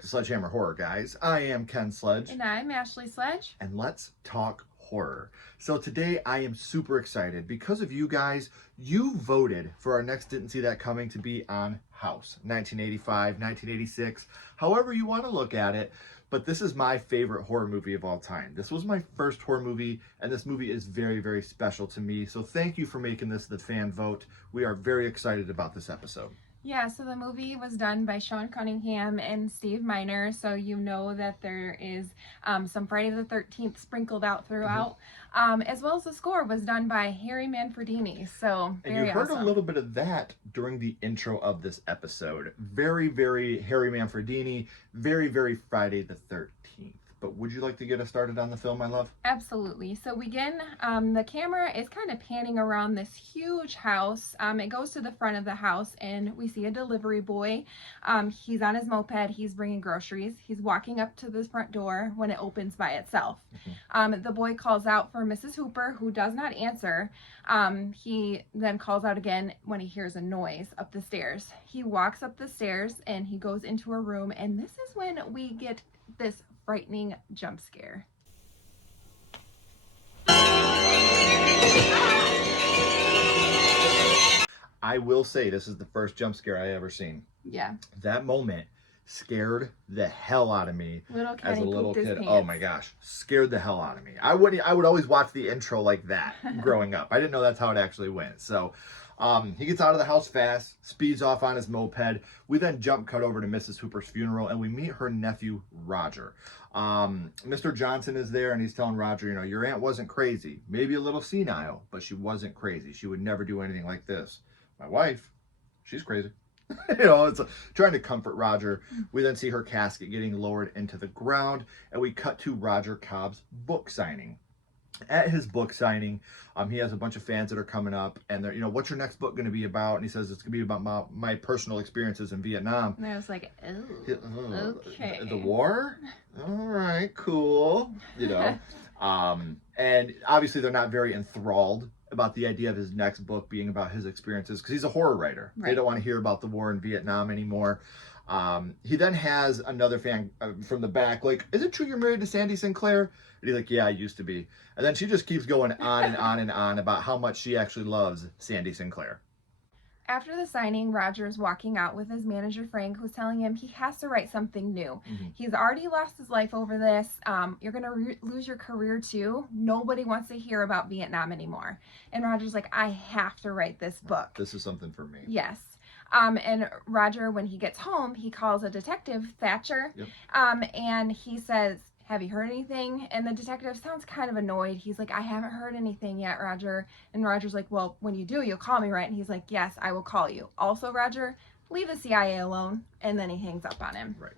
back to Sledgehammer Horror, guys. I am Ken Sledge. And I'm Ashley Sledge. And let's talk horror. So today I am super excited because of you guys. You voted for our next Didn't See That Coming to be on House. 1985, 1986, however you want to look at it. But this is my favorite horror movie of all time. This was my first horror movie, and this movie is very, very special to me. So thank you for making this the fan vote. We are very excited about this episode. Yeah, so the movie was done by Sean Cunningham and Steve Miner, so you know that there is some Friday the 13th sprinkled out throughout, as well as the score was done by Harry Manfredini, so very And you heard awesome. a little bit of that during the intro of this episode. Very, very Harry Manfredini, very, very Friday the 13th. But would you like to get us started on the film, my love? Absolutely. So we begin, the camera is kind of panning around this huge house. It goes to the front of the house and we see a delivery boy. He's on his moped. He's bringing groceries. He's walking up to the front door when it opens by itself. The boy calls out for Mrs. Hooper, who does not answer. He then calls out again when he hears a noise up the stairs. He walks up the stairs and he goes into a room, and this is when we get this frightening jump scare. I will say this is the first jump scare I ever seen. Yeah. That moment scared the hell out of me as a little kid. Oh my gosh, scared the hell out of me. I would always watch the intro like that growing up. I didn't know that's how it actually went. So he gets out of the house fast, speeds off on his moped. We then jump cut over to Mrs. Hooper's funeral, and we meet her nephew, Roger. Mr. Johnson is there, and he's telling Roger, you know, your aunt wasn't crazy. Maybe a little senile, but she wasn't crazy. She would never do anything like this. My wife, she's crazy. You know, it's trying to comfort Roger. We then see her casket getting lowered into the ground, and we cut to Roger Cobb's book signing. At his book signing, he has a bunch of fans that are coming up, and they're, you know, what's your next book going to be about? And he says it's going to be about my personal experiences in Vietnam. And I was like, oh, okay. The war? All right, cool. You know, and obviously they're not very enthralled about the idea of his next book being about his experiences because he's a horror writer. Right. They don't want to hear about the war in Vietnam anymore. He then has another fan from the back, like, is it true you're married to Sandy Sinclair? And he's like, yeah, I used to be. And then she just keeps going on and on and on about how much she actually loves Sandy Sinclair. After the signing, Roger is walking out with his manager, Frank, who's telling him he has to write something new. He's already lost his life over this. You're going to lose your career too. Nobody wants to hear about Vietnam anymore. And Roger's like, I have to write this book. This is something for me. Yes. And Roger, when he gets home, he calls a detective, Thatcher, and he says, have you heard anything? And the detective sounds kind of annoyed. He's like, I haven't heard anything yet, Roger. And Roger's like, well, when you do, you'll call me, right? And he's like, yes, I will call you. Also, Roger, leave the CIA alone. And then he hangs up on him. Right.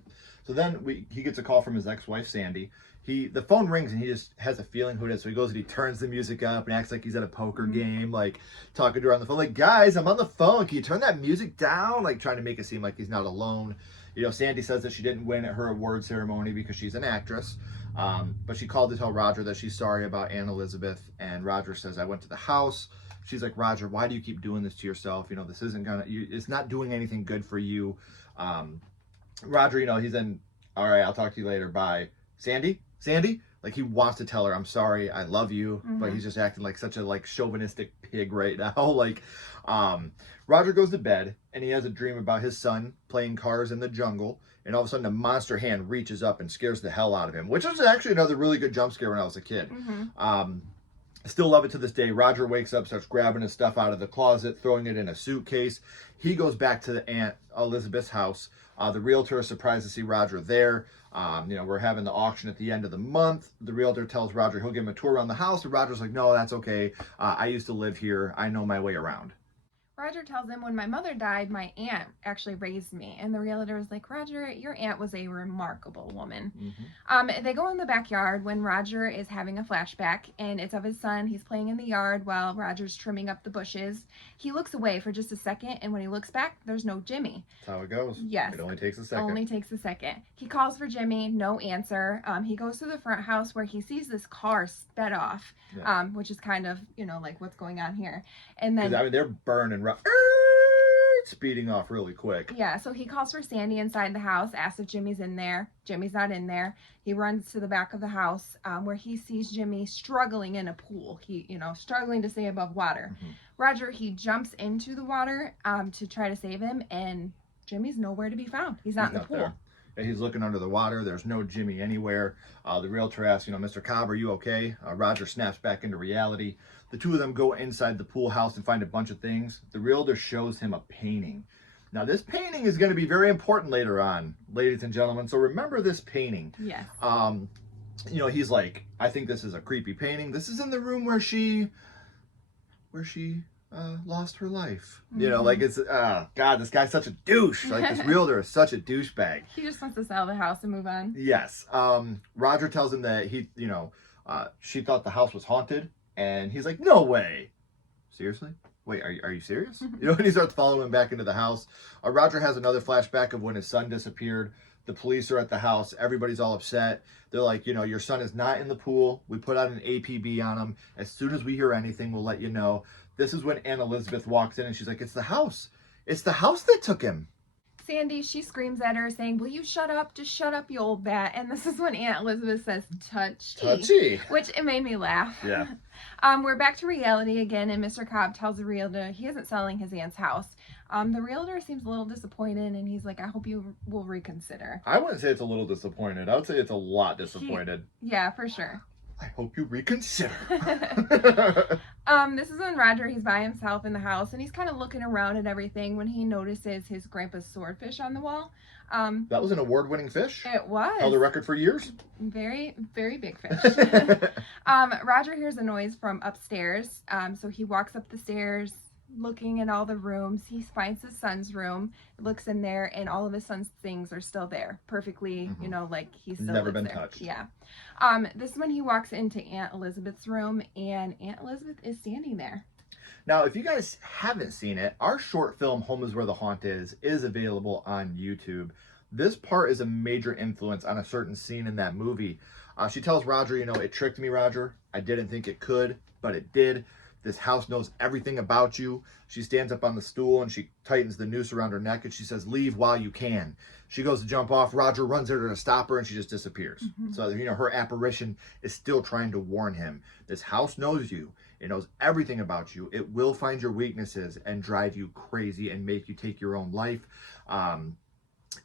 So then he gets a call from his ex-wife, Sandy. The phone rings and he just has a feeling who it is. So he goes and he turns the music up and acts like he's at a poker game, like talking to her on the phone. Like, guys, I'm on the phone. Can you turn that music down? Like trying to make it seem like he's not alone. You know, Sandy says that she didn't win at her award ceremony because she's an actress. But she called to tell Roger that she's sorry about Aunt Elizabeth. And Roger says, I went to the house. She's like, Roger, why do you keep doing this to yourself? You know, this isn't it's not doing anything good for you. Roger, you know, he's in, all right, I'll talk to you later. Bye. Sandy, like he wants to tell her, I'm sorry, I love you, but he's just acting like such a like chauvinistic pig right now. Like, Roger goes to bed and he has a dream about his son playing cars in the jungle, and all of a sudden a monster hand reaches up and scares the hell out of him, which was actually another really good jump scare when I was a kid. Still love it to this day. Roger wakes up, starts grabbing his stuff out of the closet, throwing it in a suitcase. He goes back to the Aunt Elizabeth's house. The realtor is surprised to see Roger there. You know, we're having the auction at the end of the month. The realtor tells Roger he'll give him a tour around the house, and Roger's like, no, that's okay. I used to live here. I know my way around. Roger tells him, when my mother died, my aunt actually raised me. And the realtor is like, Roger, your aunt was a remarkable woman. They go in the backyard when Roger is having a flashback, and it's of his son. He's playing in the yard while Roger's trimming up the bushes. He looks away for just a second, and when he looks back, there's no Jimmy. That's how it goes. Yes. It only takes a second. Only takes a second. He calls for Jimmy, no answer. He goes to the front house where he sees this car sped off, which is kind of, you know, like what's going on here. And then, I mean, they're burning rough. starts speeding off really quick. Yeah, so he calls for Sandy inside the house, asks if Jimmy's in there. Jimmy's not in there. He runs to the back of the house where he sees Jimmy struggling in a pool. He, struggling to stay above water. Roger, he jumps into the water to try to save him, and Jimmy's nowhere to be found. He's not in the pool. There. And he's looking under the water. There's no Jimmy anywhere. The realtor asks, Mr. Cobb, are you okay? Roger snaps back into reality. The two of them go inside the pool house and find a bunch of things. The realtor shows him a painting. Now, this painting is going to be very important later on, ladies and gentlemen. So remember this painting. Yes. He's like, I think this is a creepy painting. This is in the room where she lost her life. It's God, this guy's such a douche. Like, this realtor is such a douchebag. He just wants to sell the house and move on. Yes. Roger tells him that she thought the house was haunted, and he's like, no way. Seriously? Wait, are you serious? And he starts following him back into the house. Roger has another flashback of when his son disappeared. The police are at the house. Everybody's all upset. They're like, your son is not in the pool. We put out an APB on him. As soon as we hear anything, we'll let you know. This is when Aunt Elizabeth walks in and she's like, it's the house. It's the house that took him. Sandy, she screams at her saying, will you shut up? Just shut up, you old bat. And this is when Aunt Elizabeth says, touchy. Which it made me laugh. Yeah. We're back to reality again, and Mr. Cobb tells the realtor he isn't selling his aunt's house. The realtor seems a little disappointed, and he's like, I hope you will reconsider. I wouldn't say it's a little disappointed. I would say it's a lot disappointed. Yeah, for sure. I hope you reconsider. This is when Roger, he's by himself in the house, and he's kind of looking around at everything when he notices his grandpa's swordfish on the wall. That was an award-winning fish? It was. Held a record for years? Very, very big fish. Roger hears a noise from upstairs, so he walks up the stairs, looking at all the rooms. He finds his son's room, looks in there, and all of his son's things are still there, perfectly, like he's still never been there. touched. Yeah. This is when he walks into Aunt Elizabeth's room, and Aunt Elizabeth is standing there. Now, if you guys haven't seen it, our short film, Home is Where the Haunt is available on YouTube. This part is a major influence on a certain scene in that movie. She tells Roger, it tricked me, Roger. I didn't think it could, but it did. This house knows everything about you. She stands up on the stool and she tightens the noose around her neck and she says, leave while you can. She goes to jump off. Roger runs there to stop her and she just disappears. So, her apparition is still trying to warn him. This house knows you. It knows everything about you. It will find your weaknesses and drive you crazy and make you take your own life.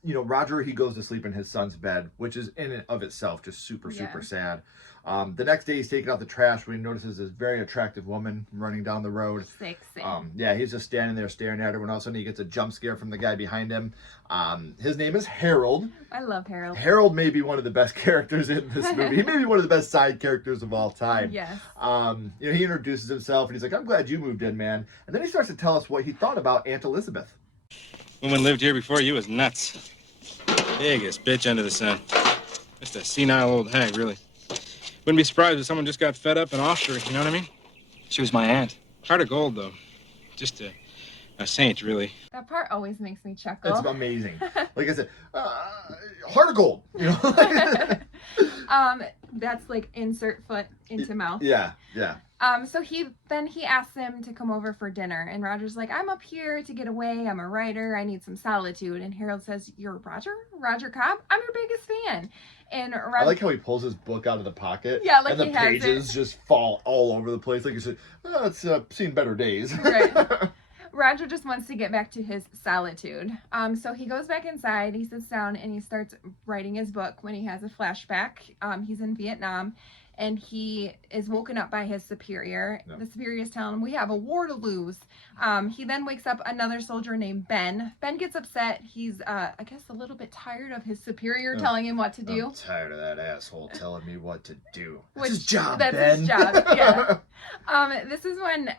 Roger, he goes to sleep in his son's bed, which is in and of itself just super sad. The next day he's taking out the trash when he notices this very attractive woman running down the road. Sexy. He's just standing there staring at her when all of a sudden he gets a jump scare from the guy behind him. His name is Harold. I love Harold. Harold may be one of the best characters in this movie. He may be one of the best side characters of all time. Yes. He introduces himself and he's like, I'm glad you moved in, man. And then he starts to tell us what he thought about Aunt Elizabeth. Woman lived here before you was nuts. Biggest bitch under the sun. Just a senile old hag, really. Wouldn't be surprised if someone just got fed up and offed her, you know what I mean? She was my aunt. Heart of gold, though. Just a saint, really. That part always makes me chuckle. It's amazing. Like I said, heart of gold. That's like insert foot into mouth. Yeah. So he asks him to come over for dinner, and Roger's like, I'm up here to get away. I'm a writer. I need some solitude. And Harold says, you're Roger Cobb? I'm your biggest fan. And I like how he pulls his book out of the pocket. Yeah, like and the he has pages it. just fall all over the place. Like you said, it's seen better days. Right. Roger just wants to get back to his solitude. So he goes back inside, he sits down, and he starts writing his book when he has a flashback. He's in Vietnam, and he is woken up by his superior. The superior is telling him, we have a war to lose. He then wakes up another soldier named Ben. Ben gets upset. He's, I guess, a little bit tired of his superior telling him what to do. I'm tired of that asshole telling me what to do. That's his job, That's Ben. his job, yeah. This is when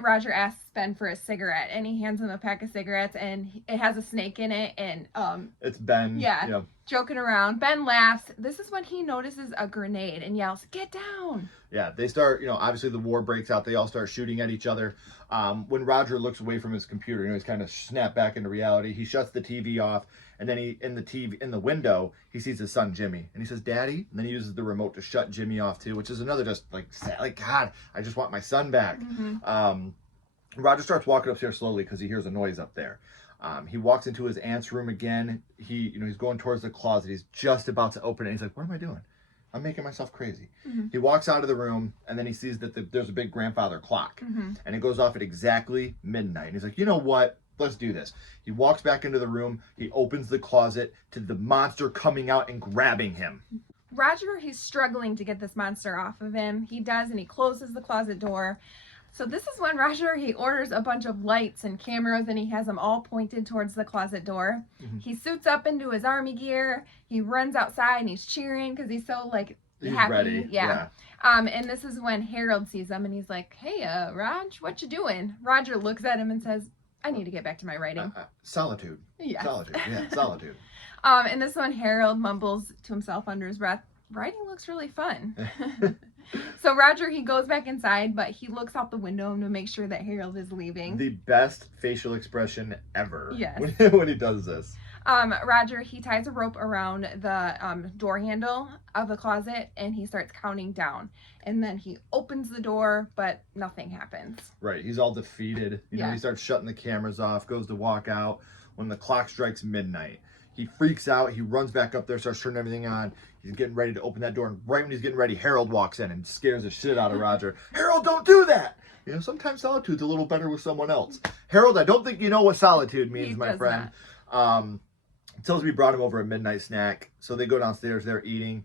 Roger asks Ben for a cigarette, and he hands him a pack of cigarettes, and it has a snake in it, and it's Ben. Yeah. Joking around. Ben laughs. This is when he notices a grenade and yells, get down. Yeah, they start, obviously the war breaks out. They all start shooting at each other. When Roger looks away from his computer, he's kind of snapped back into reality. He shuts the TV off, and then in the window, he sees his son, Jimmy. And he says, Daddy? And then he uses the remote to shut Jimmy off too, which is another just like, God, I just want my son back. Roger starts walking upstairs slowly because he hears a noise up there. He walks into his aunt's room again. He's going towards the closet. He's just about to open it. He's like, what am I doing? I'm making myself crazy. Mm-hmm. He walks out of the room, and then he sees that there's a big grandfather clock. Mm-hmm. And it goes off at exactly midnight. And he's like, you know what? Let's do this. He walks back into the room. He opens the closet to the monster coming out and grabbing him. Roger, he's struggling to get this monster off of him. He does, and he closes the closet door. So this is when Roger, he orders a bunch of lights and cameras, and he has them all pointed towards the closet door. Mm-hmm. He suits up into his army gear. He runs outside and he's cheering because he's so like He's happy. ready. Yeah. And this is when Harold sees him and he's like, hey, Raj, what you doing? Roger looks at him and says, I need to get back to my writing. Solitude. Yes. Solitude. Yeah, solitude. And this one, Harold mumbles to himself under his breath, writing looks really fun. So Roger, he goes back inside, but he looks out the window to make sure that Harold is leaving. The best facial expression ever. Yes. When he does this. Roger, he ties a rope around the door handle of the closet and he starts counting down. And then he opens the door, but nothing happens. Right. He's all defeated. You know, Yeah. he starts shutting the cameras off, goes to walk out. When the clock strikes midnight, he freaks out. He runs back up there, starts turning everything on. He's getting ready to open that door. And right when he's getting ready, Harold walks in and scares the shit out of Roger. Harold, don't do that. You know, sometimes solitude's a little better with someone else. Harold, I don't think you know what solitude means, my friend. He tells me he brought him over a midnight snack. So they go downstairs, they're eating.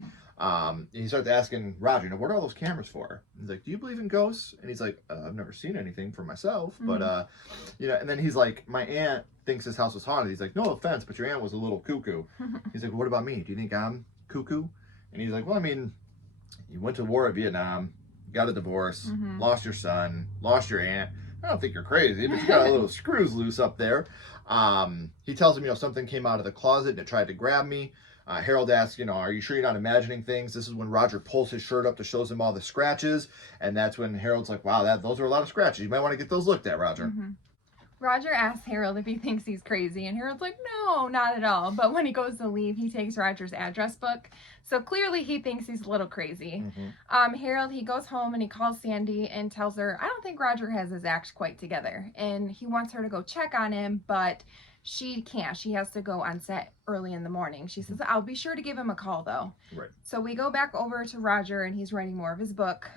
He starts asking Roger, you know, what are all those cameras for? He's like, do you believe in ghosts? And he's like, I've never seen anything for myself. Mm-hmm. But, you know, and then he's like, my aunt thinks this house was haunted. He's like, no offense, but your aunt was a little cuckoo. He's like, well, what about me? Do you think I'm cuckoo? And he's like, well, I mean, you went to war at Vietnam, got a divorce, Mm-hmm. lost your son, lost your aunt. I don't think you're crazy, but you got a little screws loose up there. He tells him, you know, something came out of the closet and it tried to grab me. Harold asks, you know, are you sure you're not imagining things? This is when Roger pulls his shirt up to show him all the scratches. And that's when Harold's like, wow, those are a lot of scratches. You might want to get those looked at, Roger. Mm-hmm. Roger asks Harold if he thinks he's crazy, and Harold's like, no, not at all. But when he goes to leave, he takes Roger's address book. So clearly he thinks he's a little crazy. Mm-hmm. Harold, he goes home and he calls Sandy and tells her, I don't think Roger has his act quite together. And he wants her to go check on him, but she can't. She has to go on set early in the morning. She says, I'll be sure to give him a call, though. Right. So we go back over to Roger, and he's writing more of his book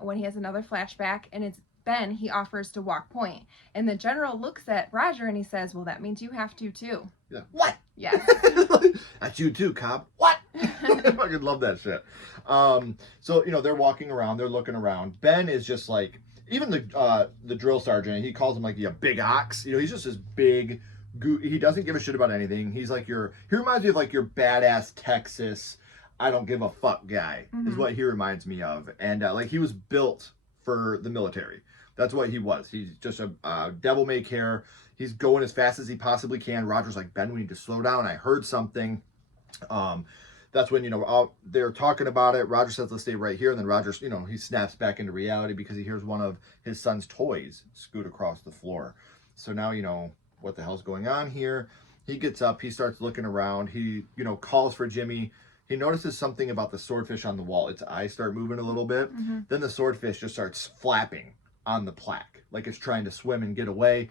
when he has another flashback, and it's Ben. He offers to walk point. And the general looks at Roger, and he says, well, that means you have to, too. Yeah. What? Yes. That's you too, Cobb. What? I fucking love that shit. So, you know, they're walking around, they're looking around. Ben is just like, even the drill sergeant, he calls him like a big ox. You know, he's just this big, he doesn't give a shit about anything. He's like he reminds me of like your badass Texas, I don't give a fuck guy, is what he reminds me of. And like he was built for the military. That's what he was. He's just a devil-may-care. He's going as fast as he possibly can. Roger's like, Ben, we need to slow down. I heard something. That's when, you know, they're talking about it. Roger says, let's stay right here. And then Roger, you know, he snaps back into reality because he hears one of his son's toys scoot across the floor. So now, you know, what the hell's going on here? He gets up. He starts looking around. He, you know, calls for Jimmy. He notices something about the swordfish on the wall. Its eyes start moving a little bit. Then the swordfish just starts flapping on the plaque, like it's trying to swim and get away.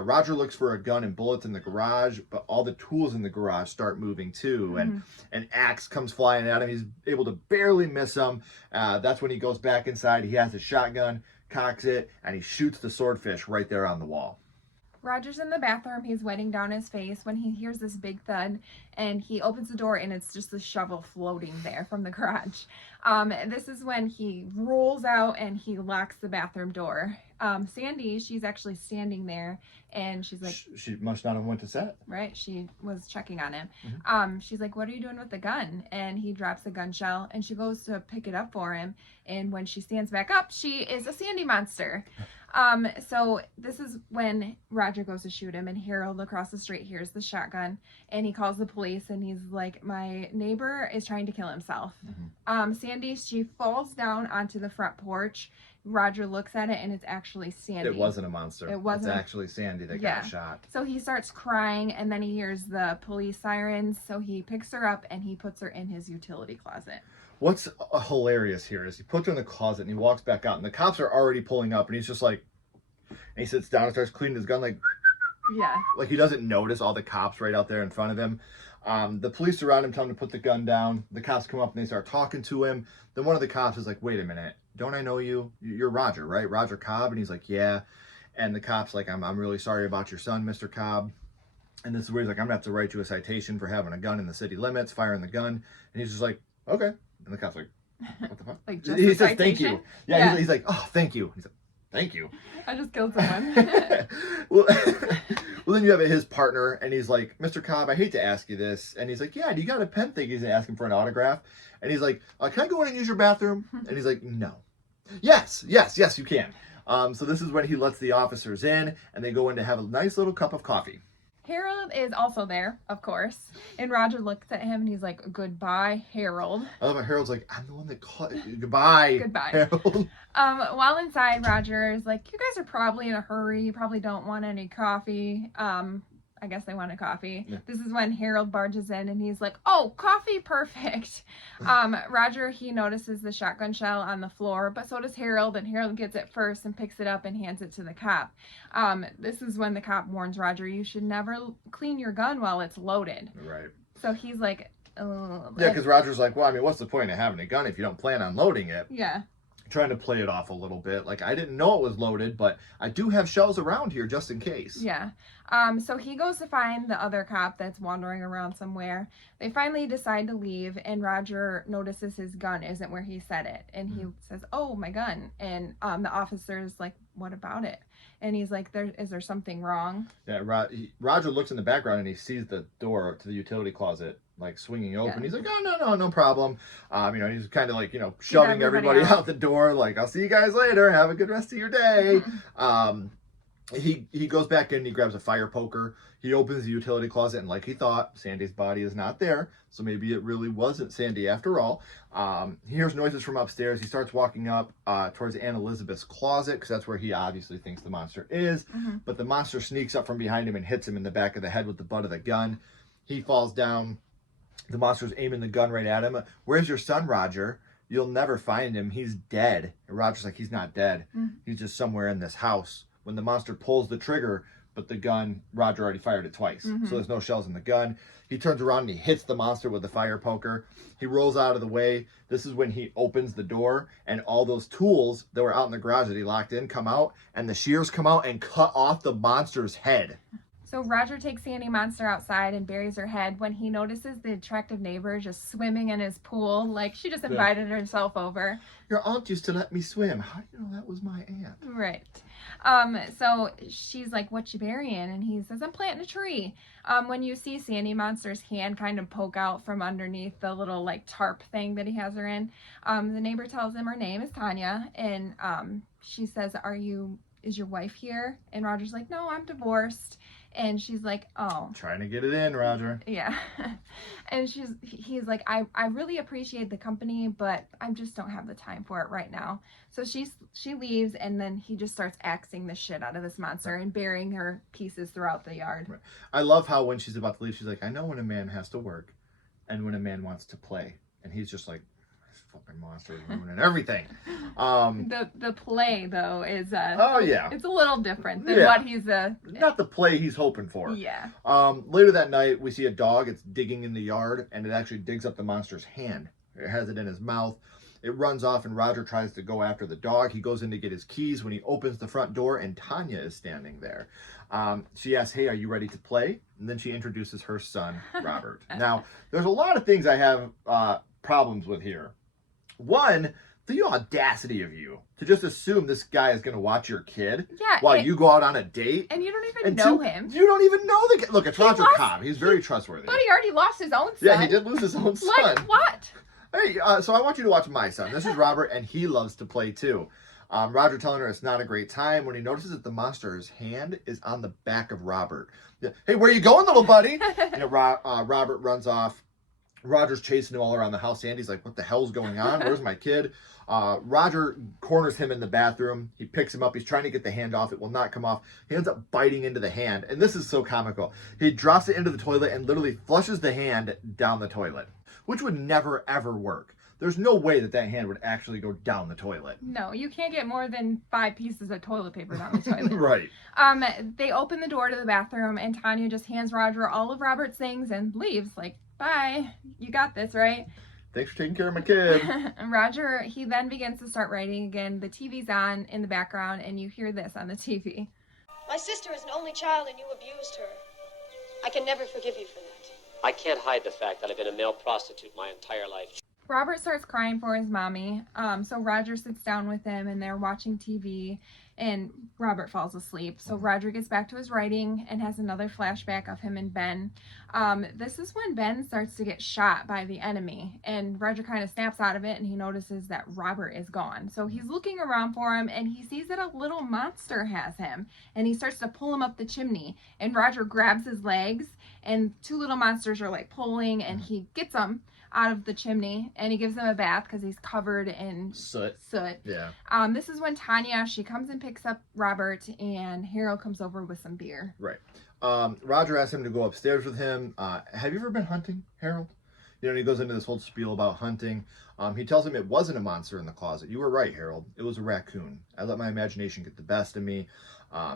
Roger looks for a gun and bullets in the garage, but all the tools in the garage start moving too, and an axe comes flying at him. He's able to barely miss him. That's when he goes back inside. He has his shotgun, cocks it, and he shoots the swordfish right there on the wall. Roger's in the bathroom. He's wetting down his face when he hears this big thud, and he opens the door, and it's just the shovel floating there from the garage. This is when he rolls out and he locks the bathroom door. Sandy, she's actually standing there, and she's like, she must not have went to set. right, she was checking on him. She's like, what are you doing with the gun? And he drops the gun shell, and she goes to pick it up for him, and when she stands back up, she is a Sandy monster. So this is when Roger goes to shoot him, and Harold across the street hears the shotgun, and he calls the police, and he's like, my neighbor is trying to kill himself. Sandy, she falls down onto the front porch. Roger looks at it, and it's actually Sandy. It wasn't a monster. It wasn't. It's actually Sandy that got shot. So he starts crying, and then he hears the police sirens, so he picks her up, and he puts her in his utility closet. What's hilarious here is he puts her in the closet and he walks back out, and the cops are already pulling up, and he's just like, And he sits down and starts cleaning his gun Yeah. like he doesn't notice all the cops right out there in front of him. The police around him tell him to put the gun down. The cops come up and they start talking to him. Then one of the cops is like, wait a minute, don't I know you? You're Roger, right? Roger Cobb? And he's like, yeah. And the cop's like, I'm really sorry about your son, Mr. Cobb. And this is where he's like, I'm gonna have to write you a citation for having a gun in the city limits, firing the gun. And he's just like, okay. And the cop's like, what the fuck? Like, just he a says, thank you. citation? Yeah, Yeah. He's like, oh, thank you. He's like, thank you. I just killed someone. well, well, then you have his partner, and he's like, Mr. Cobb, I hate to ask you this. And he's like, yeah, do you got a pen thing? He's asking for an autograph. And he's like, can I go in and use your bathroom? And he's like, no. Yes, you can. So this is when he lets the officers in, and they go in to have a nice little cup of coffee. Harold is also there, of course. And Roger looks at him and he's like, goodbye, Harold. I love how Harold's like, I'm the one that called. Goodbye. Goodbye. Harold. While inside, Roger is like, you guys are probably in a hurry. You probably don't want any coffee. I guess they wanted coffee. Yeah. This is when Harold barges in and he's like, oh, coffee, perfect. Roger, he notices the shotgun shell on the floor, but so does Harold, and Harold gets it first and picks it up and hands it to the cop. This is when the cop warns Roger, you should never clean your gun while it's loaded. Right. So he's like, oh. Yeah, because Roger's like, well, I mean, what's the point of having a gun if you don't plan on loading it? Yeah. Trying to play it off a little bit. Like, I didn't know it was loaded, but I do have shells around here just in case. Yeah. So he goes to find the other cop that's wandering around somewhere. They finally decide to leave, and Roger notices his gun isn't where he said it. And he says, oh, my gun. And the officer's like, what about it? And he's like, is there something wrong? Yeah, Roger looks in the background and he sees the door to the utility closet like swinging open. Yeah. He's like, oh, no problem. He's kind of like, shoving everybody out the door. Like, I'll see you guys later. Have a good rest of your day. He goes back in and he grabs a fire poker. He opens the utility closet, and like he thought, Sandy's body is not there. So maybe it really wasn't Sandy after all. He hears noises from upstairs. He starts walking up towards Aunt Elizabeth's closet, because that's where he obviously thinks the monster is. But the monster sneaks up from behind him and hits him in the back of the head with the butt of the gun. He falls down. The monster's aiming the gun right at him. Where's your son, Roger? You'll never find him. He's dead. And Roger's like, he's not dead. He's just somewhere in this house. When the monster pulls the trigger, but the gun, Roger already fired it twice. So there's no shells in the gun. He turns around and he hits the monster with the fire poker. He rolls out of the way. This is when he opens the door, and all those tools that were out in the garage that he locked in come out, and the shears come out and cut off the monster's head. So Roger takes Sandy Monster outside and buries her head when he notices the attractive neighbor just swimming in his pool. Like, she just invited herself over. Your aunt used to let me swim. How do you know that was my aunt? Right. So she's like, what you burying? And he says, I'm planting a tree. When you see Sandy Monster's hand kind of poke out from underneath the little like tarp thing that he has her in, the neighbor tells him her name is Tanya, and she says, is your wife here? And Roger's like, no, I'm divorced. And she's like, oh. Trying to get it in, Roger. Yeah. And he's like, I really appreciate the company, but I just don't have the time for it right now. So she leaves, and then he just starts axing the shit out of this monster and burying her pieces throughout the yard. Right. I love how when she's about to leave, she's like, I know when a man has to work and when a man wants to play. And he's just like, this fucking monster is ruining everything. The play, though, is oh yeah, it's a little different than what he's not the play he's hoping for. Yeah. Later that night, we see a dog. It's digging in the yard, and it actually digs up the monster's hand. It has it in his mouth. It runs off, and Roger tries to go after the dog. He goes in to get his keys when he opens the front door, and Tanya is standing there. She asks, hey, are you ready to play? And then she introduces her son, Robert. Now, there's a lot of things I have problems with here. One, the audacity of you to just assume this guy is going to watch your kid while you go out on a date. And you don't even know him. You don't even know the kid. Look, it's Roger Cobb. He's very trustworthy. But he already lost his own son. Yeah, he did lose his own son. Like, what? Hey, so I want you to watch my son. This is Robert, and he loves to play too. Roger telling her it's not a great time when he notices that the monster's hand is on the back of Robert. Hey, where you going, little buddy? Robert runs off. Roger's chasing him all around the house. Sandy's like, what the hell's going on? Where's my kid? Roger corners him in the bathroom. He picks him up. He's trying to get the hand off. It will not come off. He ends up biting into the hand. And this is so comical. He drops it into the toilet and literally flushes the hand down the toilet, which would never, ever work. there's no way that hand would actually go down the toilet. No, you can't get more than 5 pieces of toilet paper down the toilet. Right. They open the door to the bathroom, and Tanya just hands Roger all of Robert's things and leaves. Like, bye, you got this, right? Thanks for taking care of my kid. Roger, he then begins to start writing again. The TV's on in the background, and you hear this on the TV. My sister is an only child, and you abused her. I can never forgive you for that. I can't hide the fact that I've been a male prostitute my entire life. Robert starts crying for his mommy. So Roger sits down with him, and they're watching TV, and Robert falls asleep. So Roger gets back to his writing and has another flashback of him and Ben. This is when Ben starts to get shot by the enemy, and Roger kind of snaps out of it, and he notices that Robert is gone. So he's looking around for him, and he sees that a little monster has him, and he starts to pull him up the chimney, and Roger grabs his legs, and 2 little monsters are like pulling, and he gets them out of the chimney, and he gives him a bath because he's covered in soot. Yeah. This is when Tanya, she comes and picks up Robert, and Harold comes over with some beer. Right. Roger asks him to go upstairs with him. Have you ever been hunting, Harold? You know, and he goes into this whole spiel about hunting. He tells him it wasn't a monster in the closet. You were right, Harold. It was a raccoon. I let my imagination get the best of me.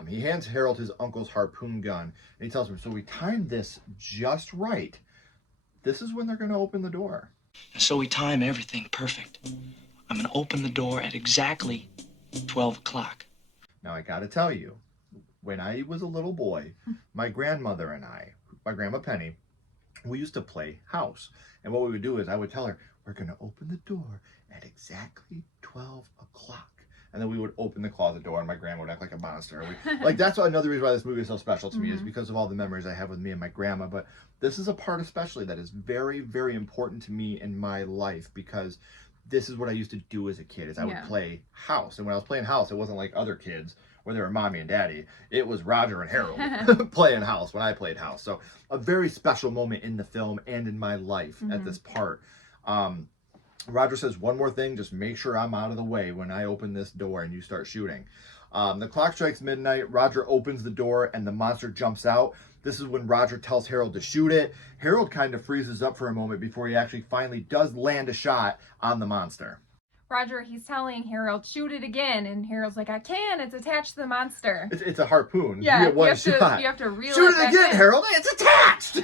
He hands Harold his uncle's harpoon gun, and he tells him, so we timed this just right. This is when they're going to open the door. So we time everything perfect. I'm going to open the door at exactly 12 o'clock. Now, I got to tell you, when I was a little boy, my grandmother and I, my grandma Penny, we used to play house. And what we would do is I would tell her, we're going to open the door at exactly 12 o'clock. And then we would open the closet door, and my grandma would act like a monster. Like, that's another reason why this movie is so special to me, is because of all the memories I have with me and my grandma. But this is a part especially that is very, very important to me in my life, because this is what I used to do as a kid, is I would play house. And when I was playing house, it wasn't like other kids where they were mommy and daddy. It was Roger and Harold playing house when I played house. So a very special moment in the film and in my life at this part. Roger says, one more thing, just make sure I'm out of the way when I open this door and you start shooting. The clock strikes midnight. Roger opens the door and the monster jumps out. This is when Roger tells Harold to shoot it. Harold kind of freezes up for a moment before he actually finally does land a shot on the monster. Roger, he's telling Harold, shoot it again, and Harold's like, I can, it's attached to the monster. It's a harpoon. Yeah, you get one shot. You have to reel shoot it back again, in. Harold, it's attached!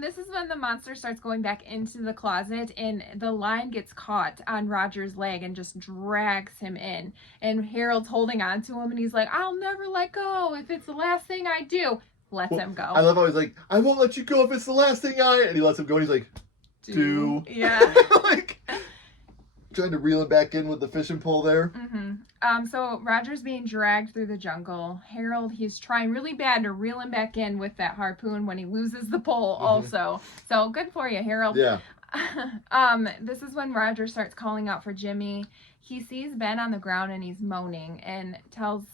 This is when the monster starts going back into the closet, and the line gets caught on Roger's leg and just drags him in. And Harold's holding on to him, and he's like, I'll never let go if it's the last thing I do. Lets him go. I love how he's like, I won't let you go if it's the last thing and he lets him go, and he's like, do. Yeah. Like, trying to reel it back in with the fishing pole there. So Roger's being dragged through the jungle. Harold, he's trying really bad to reel him back in with that harpoon when he loses the pole also. So good for you, Harold. Yeah. This is when Roger starts calling out for Jimmy. He sees Ben on the ground and he's moaning, and tells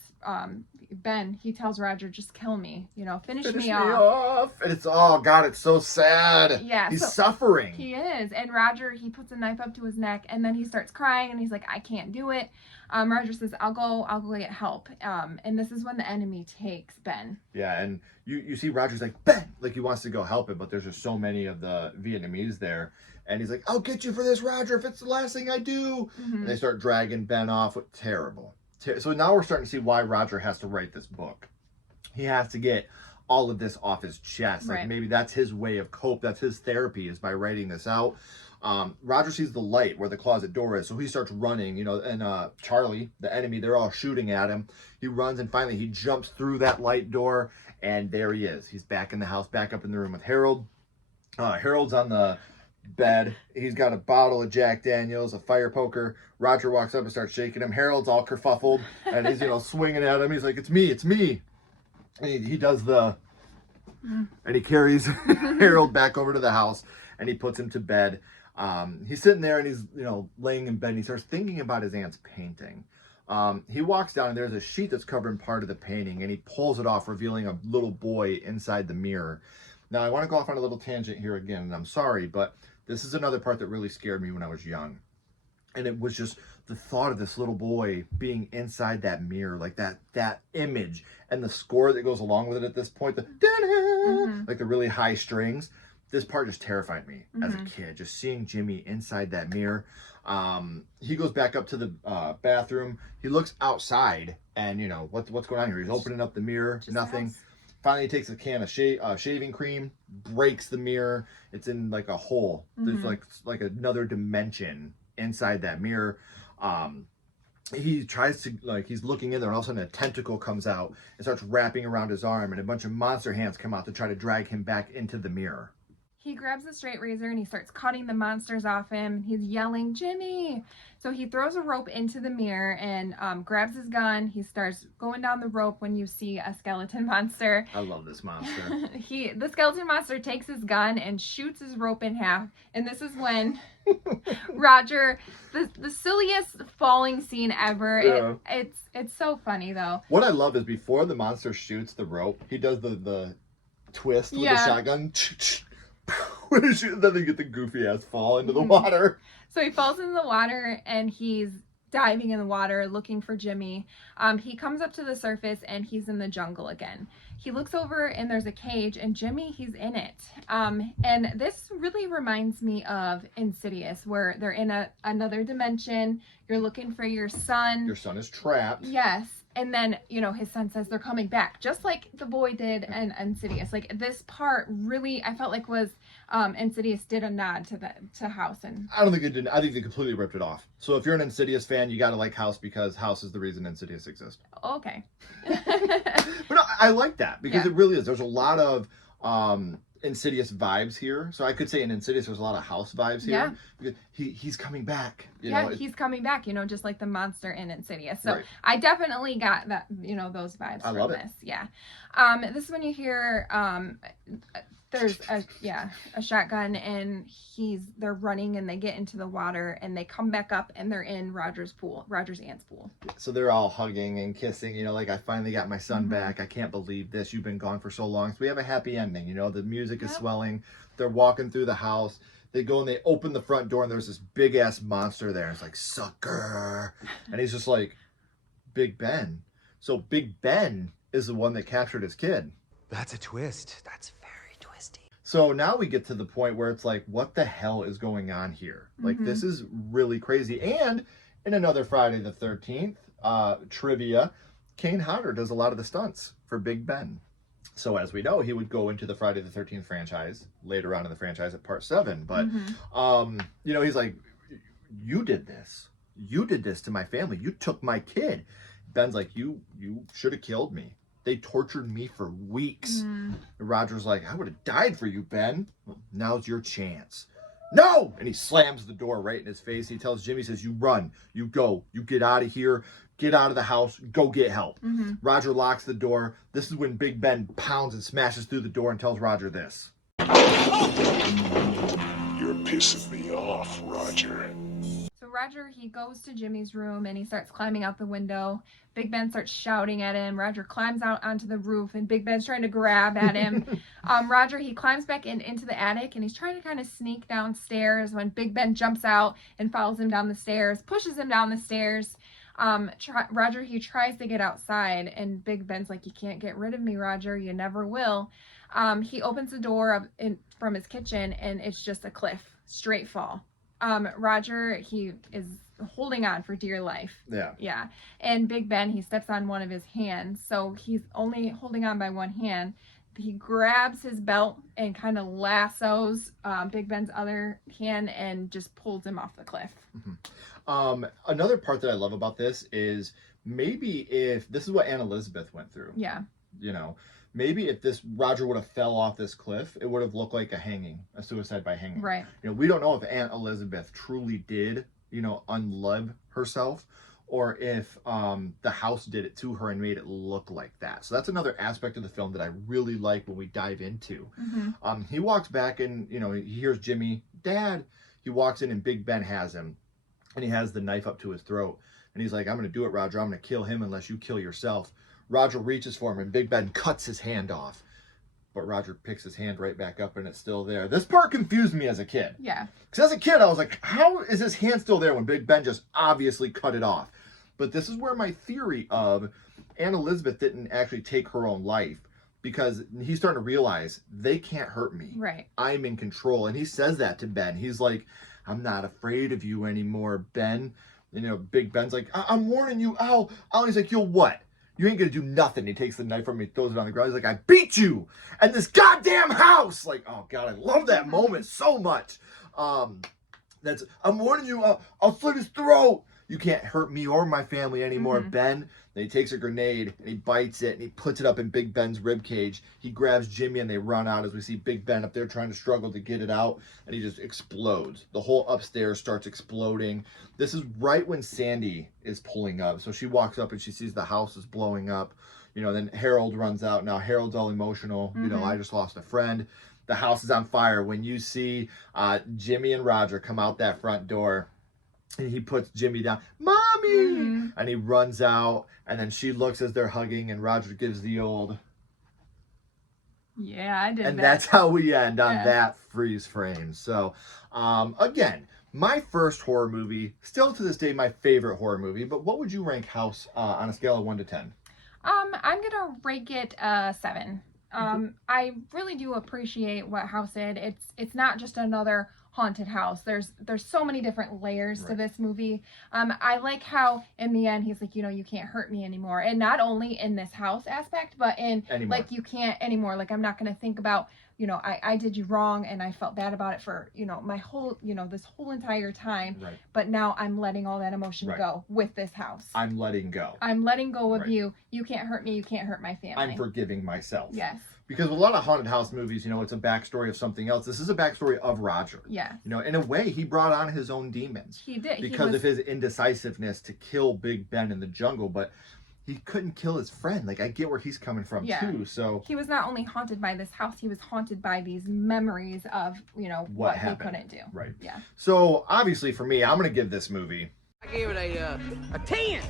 he tells Roger, just kill me, finish me off. And it's, oh God, it's so sad. Yeah, he's suffering. He is. And Roger, he puts a knife up to his neck, and then he starts crying, and he's like, I can't do it. Roger says, I'll go get help. And this is when the enemy takes Ben. Yeah, and you see Roger's like, Ben, like he wants to go help it, but there's just so many of the Vietnamese there. And he's like, I'll get you for this, Roger, if it's the last thing I do. And they start dragging Ben off. Terrible. So now we're starting to see why Roger has to write this book. He has to get all of this off his chest. Like, maybe that's his way of cope. That's his therapy, is by writing this out. Roger sees the light where the closet door is, so he starts running, and Charlie, the enemy, they're all shooting at him. He runs, and finally he jumps through that light door, and there he is. He's back in the house, back up in the room with Harold. Harold's on the bed. He's got a bottle of Jack Daniels, a fire poker. Roger walks up and starts shaking him. Harold's all kerfuffled, and he's, swinging at him. He's like, it's me. And he does and he carries Harold back over to the house, and he puts him to bed. He's sitting there, and he's, laying in bed, and he starts thinking about his aunt's painting. He walks down, and there's a sheet that's covering part of the painting, and he pulls it off, revealing a little boy inside the mirror. Now, I want to go off on a little tangent here again, and I'm sorry, but this is another part that really scared me when I was young. And it was just the thought of this little boy being inside that mirror, like that image, and the score that goes along with it at this point, like the really high strings. this part just terrified me as a kid, just seeing Jimmy inside that mirror. He goes back up to the bathroom. He looks outside, and what's going on here? He's opening up the mirror, just nothing. Finally, he takes a can of shaving cream, breaks the mirror. It's in like a hole. There's like another dimension inside that mirror. He tries to, he's looking in there, and all of a sudden a tentacle comes out and starts wrapping around his arm, and a bunch of monster hands come out to try to drag him back into the mirror. He grabs a straight razor and he starts cutting the monsters off him. He's yelling, Jimmy! So he throws a rope into the mirror and grabs his gun. He starts going down the rope when you see a skeleton monster. I love this monster. The skeleton monster takes his gun and shoots his rope in half. And this is when Roger, the silliest falling scene ever. Yeah. It's so funny though. What I love is before the monster shoots the rope, he does the twist with the shotgun. Then they get the goofy ass fall into the water. So he falls in the water and he's diving in the water looking for Jimmy. He comes up to the surface and he's in the jungle again. He looks over and there's a cage and Jimmy, he's in it. And this really reminds me of Insidious, where they're in another dimension. You're looking for your son. Your son is trapped. Yes. And then, his son says they're coming back, just like the boy did in Insidious. Like, this part really, I felt like was, Insidious did a nod to House. And I don't think it did. I think they completely ripped it off. So if you're an Insidious fan, you got to like House, because House is the reason Insidious exists. Okay. But no, I like that, because it really is. There's a lot of Insidious vibes here. So I could say in Insidious there's a lot of House vibes here. Yeah. Because he's coming back. He's coming back, just like the monster in Insidious. So I definitely got that, those vibes from this. Yeah. This is when you hear there's a shotgun and they're running and they get into the water and they come back up and they're in Roger's aunt's pool. So they're all hugging and kissing, like, I finally got my son back. I can't believe this. You've been gone for so long. So we have a happy ending, the music is swelling. They're walking through the house. They go and they open the front door and there's this big ass monster there. It's like, sucker. And he's just like, Big Ben. So Big Ben is the one that captured his kid. That's a twist. That's very twisty. So now we get to the point where it's like, what the hell is going on here? Like, this is really crazy. And in another Friday the 13th trivia, Kane Hodder does a lot of the stunts for Big Ben. So as we know, he would go into the Friday the 13th franchise later on in the franchise at part 7. But, he's like, you did this. You did this to my family. You took my kid. Ben's like, you should have killed me. They tortured me for weeks. Roger's like, I would have died for you, Ben. Well, now's your chance. No! And he slams the door right in his face. He tells Jimmy, says, you run, you go, you get out of here, get out of the house, go get help. Roger locks the door. This is when Big Ben pounds and smashes through the door and tells Roger this. You're pissing me off, Roger. So Roger, he goes to Jimmy's room and he starts climbing out the window. Big Ben starts shouting at him. Roger climbs out onto the roof and Big Ben's trying to grab at him. Roger, he climbs back into the attic and he's trying to kind of sneak downstairs when Big Ben jumps out and follows him down the stairs, pushes him down the stairs. Roger, he tries to get outside and Big Ben's like, you can't get rid of me, Roger. You never will. He opens the door from his kitchen and it's just a cliff, straight fall. Roger, he is holding on for dear life. Yeah. And Big Ben, he steps on one of his hands. So he's only holding on by one hand. He grabs his belt and kind of lassos Big Ben's other hand and just pulls him off the cliff. Another part that I love about this is maybe if this is what Aunt Elizabeth went through. Yeah. Maybe if Roger would have fell off this cliff, it would have looked like a suicide by hanging. Right. We don't know if Aunt Elizabeth truly did, unlive herself, or if the house did it to her and made it look like that. So that's another aspect of the film that I really like when we dive into. He walks back and, he hears Jimmy, Dad. He walks in and Big Ben has him, and he has the knife up to his throat. And he's like, I'm going to do it, Roger. I'm going to kill him unless you kill yourself. Roger reaches for him and Big Ben cuts his hand off. But Roger picks his hand right back up and it's still there. This part confused me as a kid. Yeah. Because as a kid, I was like, how is his hand still there when Big Ben just obviously cut it off? But this is where my theory of Aunt Elizabeth didn't actually take her own life. because he's starting to realize they can't hurt me. Right. I'm in control. And he says that to Ben. He's like, I'm not afraid of you anymore, Ben. And, you know, Big Ben's like, I'm warning you, ow. Ow. He's like, you'll what? You ain't gonna do nothing. He takes the knife from me, throws it on the ground. He's like, I beat you and this goddamn house. Like, oh God, I love that moment so much. I'm warning you, I'll slit his throat. You can't hurt me or my family anymore, Ben. Then he takes a grenade and he bites it and he puts it up in Big Ben's rib cage. He grabs Jimmy and they run out as we see Big Ben up there trying to struggle to get it out, and he just explodes. The whole upstairs starts exploding. This is right when Sandy is pulling up. So she walks up and she sees the house is blowing up. You know, then Harold runs out. Now Harold's all emotional. You know, I just lost a friend. The house is on fire. When you see Jimmy and Roger come out that front door, and he puts Jimmy down, Mommy! And he runs out, and then she looks as they're hugging, and Roger gives the old... Yeah, I did and that. that's how we end on that freeze frame. So, again, my first horror movie, still to this day my favorite horror movie, but what would you rank House on a scale of 1 to 10? I'm gonna rank it 7. I really do appreciate what House did. It's not just another haunted house. There's so many different layers to this movie. I like how in the end he's like, you know, you can't hurt me anymore, and not only in this house aspect, but in like, you can't anymore. Like, I'm not gonna think about, you know, I did you wrong and I felt bad about it for, you know, my whole, you know, this whole entire time. But now I'm letting all that emotion go with this house. I'm letting go. I'm letting go of you. You can't hurt me. You can't hurt my family. I'm forgiving myself. Yes. Because with a lot of haunted house movies, you know, it's a backstory of something else. This is a backstory of Roger. Yeah. You know, in a way, he brought on his own demons. He did. Because of his indecisiveness to kill Big Ben in the jungle, but he couldn't kill his friend. Like, I get where he's coming from, too. So he was not only haunted by this house, he was haunted by these memories of, you know, what he couldn't do. Right. Yeah. So, obviously, for me, I'm going to give this movie... I gave it a 10!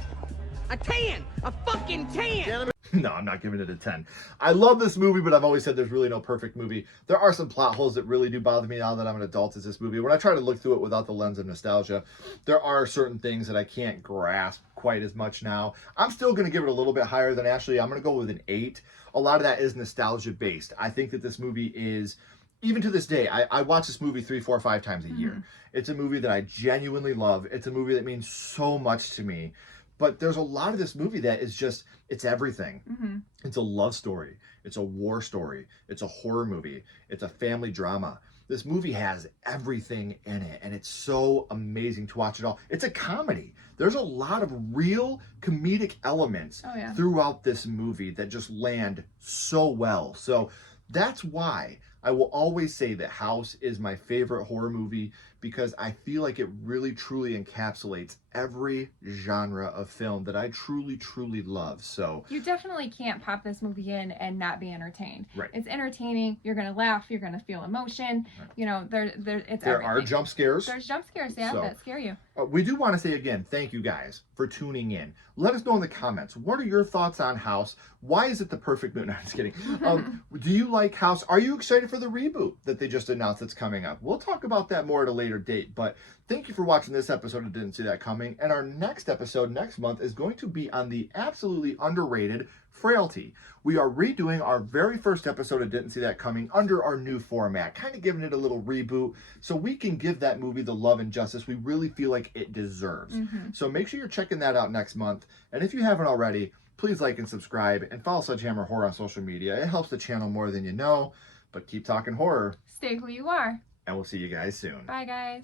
A 10! A fucking 10! No, I'm not giving it a 10. I love this movie, but I've always said there's really no perfect movie. There are some plot holes that really do bother me now that I'm an adult as this movie. When I try to look through it without the lens of nostalgia, there are certain things that I can't grasp quite as much now. I'm still going to give it a little bit higher than Ashley. I'm going to go with an 8. A lot of that is nostalgia based. I think that this movie is... Even to this day, I watch this movie 3, 4, 5 times a year. It's a movie that I genuinely love. It's a movie that means so much to me. But there's a lot of this movie that is just, it's everything. It's a love story. It's a war story. It's a horror movie. It's a family drama. This movie has everything in it, and it's so amazing to watch it all. It's a comedy. There's a lot of real comedic elements throughout this movie that just land so well. So that's why I will always say that House is my favorite horror movie, because I feel like it really truly encapsulates every genre of film that I truly, truly love. So you definitely can't pop this movie in and not be entertained. Right. It's entertaining. You're gonna laugh. You're gonna feel emotion. You know, there are jump scares. There's jump scares, that scare you. We do want to say again, thank you guys for tuning in. Let us know in the comments, what are your thoughts on House? Why is it the perfect movie? No, I'm just kidding. Do you like House? Are you excited for the reboot that they just announced that's coming up? We'll talk about that more at a later date, but thank you for watching this episode of Didn't See That Coming, and our next episode next month is going to be on the absolutely underrated Frailty. We are redoing our very first episode of Didn't See That Coming under our new format, kind of giving it a little reboot so we can give that movie the love and justice we really feel like it deserves. So make sure you're checking that out next month, and if you haven't already, please like and subscribe and follow SledgeHammer Horror on social media. It helps the channel more than you know, but keep talking horror. Stay who you are. And we'll see you guys soon. Bye, guys.